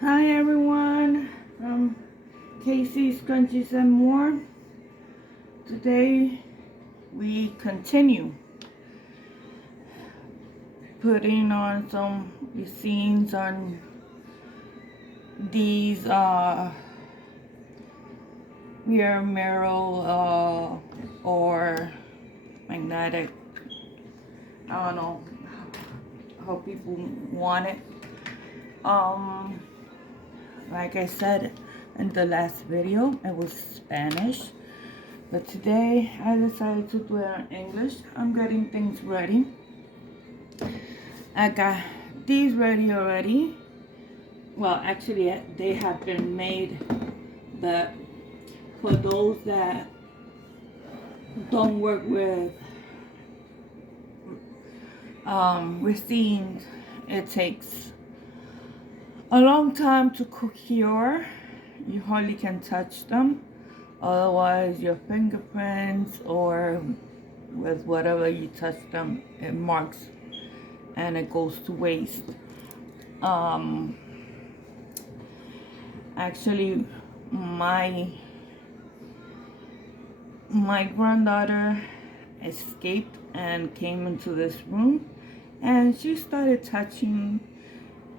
Hi everyone, Casey Scrunchies and More. Today we continue putting on some scenes on these rear mirror or magnetic, I don't know how people want it. Like I said in the last video, it was Spanish, but today I decided to do it in English. I'm getting things ready. I got these ready already. Well, actually, they have been made, but for those that don't work with Resin, it takes a long time to cure. You hardly can touch them. Otherwise, your fingerprints or with whatever you touch them, it marks and it goes to waste. Actually, my granddaughter escaped and came into this room, and she started touching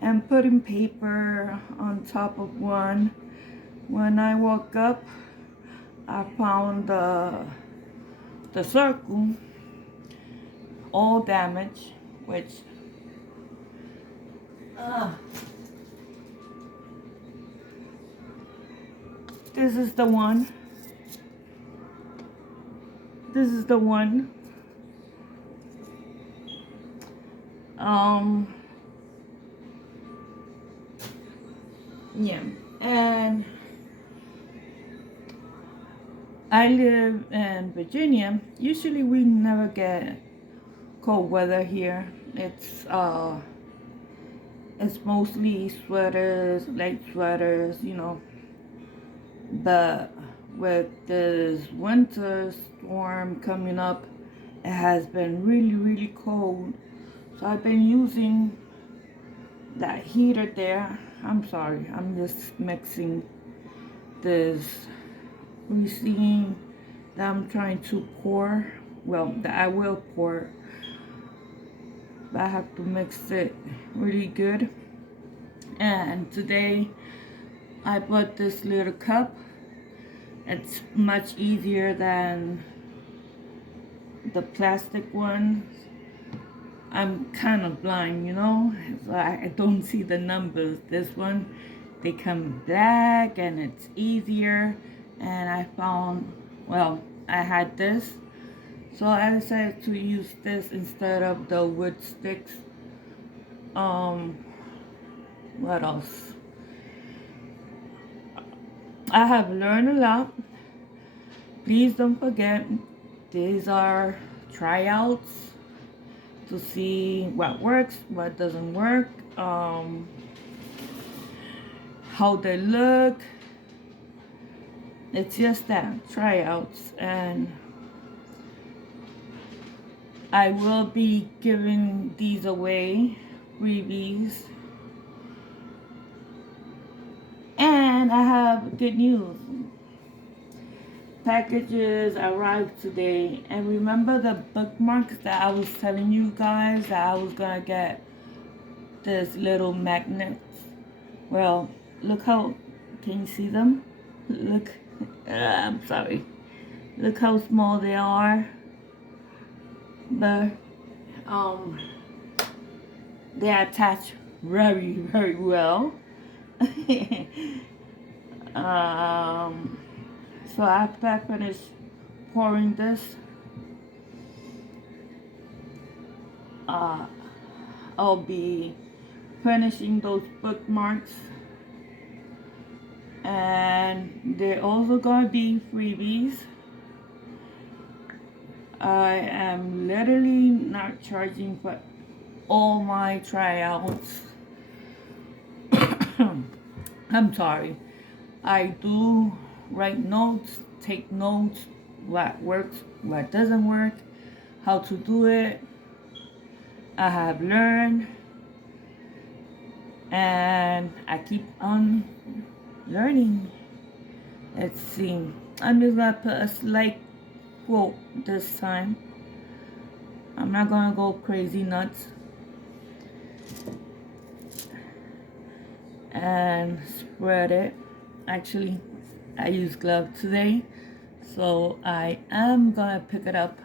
and putting paper on top of one. When I woke up, I found the circle all damaged, which this is the one. This is the one. Yeah, and I live in Virginia. Usually we never get cold weather here. It's mostly sweaters, light sweaters, But with this winter storm coming up, it has been really, really cold. So I've been using that heater there. I'm sorry, I'm just mixing this Resin that I'm trying to pour. Well, that I will pour, but I have to mix it really good. And today I bought this little cup. It's much easier than the plastic one. I'm kind of blind, so I don't see the numbers. This one, they come black and it's easier. And I found, well, I had this, so I decided to use this instead of the wood sticks. What else? I have learned a lot. Please don't forget, these are tryouts to see what works, what doesn't work, how they look. It's just that, tryouts. And I will be giving these away, freebies. And I have good news. Packages arrived today. And remember the bookmarks that I was telling you guys that I was gonna get this little magnets? Well, look how, can you see them? Look, I'm sorry. Look how small they are. But they attach very, very well. So after I finish pouring this, I'll be finishing those bookmarks, and they're also gonna be freebies. I am literally not charging for all my tryouts. I'm sorry. I do write notes, take notes, what works, what doesn't work, how to do it. I have learned. and I keep on learning. Let's see. I'm just gonna put a slight quote this time. I'm not gonna go crazy nuts. And spread it. Actually, I use glove today, so I am gonna pick it up.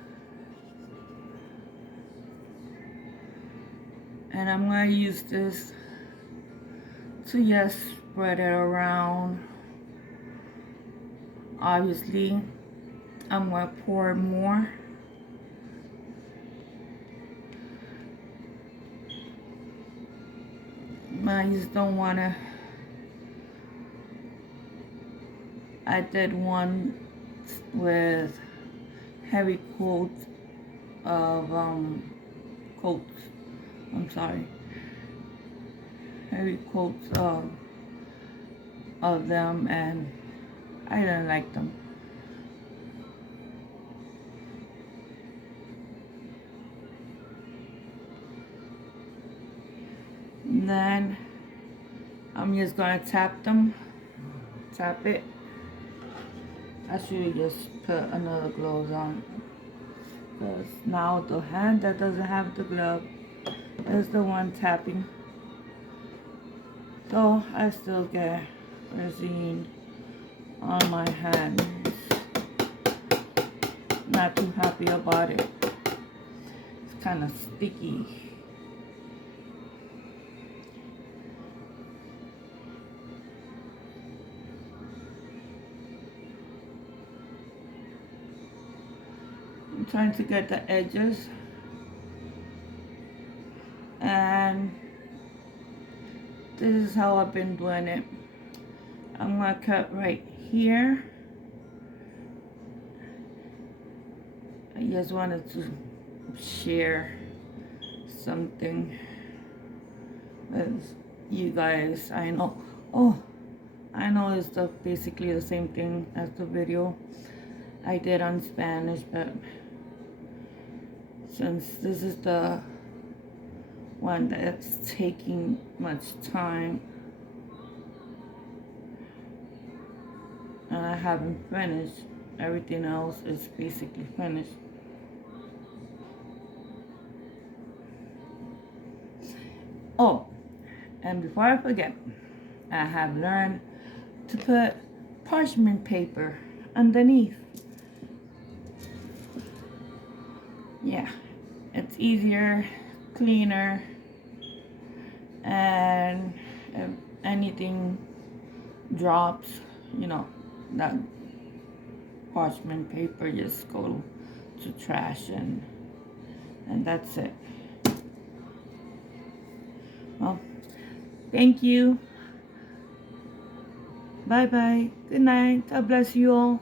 And I'm gonna use this to just spread it around. Obviously, I'm gonna pour more. I just don't wanna. I did one with heavy coats of coats. I'm sorry. Heavy coats of them, and I didn't like them. And then I'm just gonna tap them. Tap it. I should just put another glove on, because now the hand that doesn't have the glove is the one tapping. So I still get resin on my hands. Not too happy about it. It's kind of sticky. I'm trying to get the edges, and this is how I've been doing it. I'm gonna cut right here. I just wanted to share something with you guys. I know, I know it's basically the same thing as the video I did on Spanish, but since this is the one that's taking much time and I haven't finished, everything else is basically finished. Oh, and before I forget, I have learned to put parchment paper underneath. Yeah, it's easier, cleaner, and if anything drops, you know, that parchment paper just go to trash, and that's it. Well, thank you. Bye bye. Good night. God bless you all.